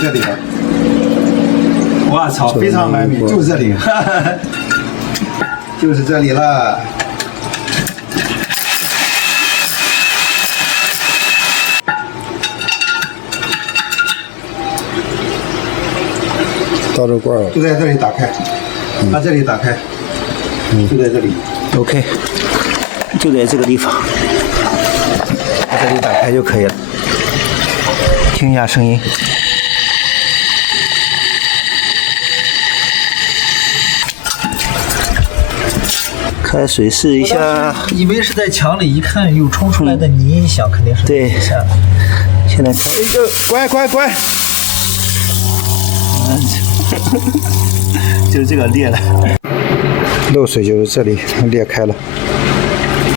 这里。我操，非常完美，就这里，就是这里了。倒这罐了，就在这里打开，把这里打开，就在这里。OK， 就在这个地方，把这里打开就可以了。听一下声音。开水试一下，以为是在墙里，一看有冲出来的泥，一想肯定是对下。现在开一个，乖，就是这个裂了，漏水就是这里裂开了。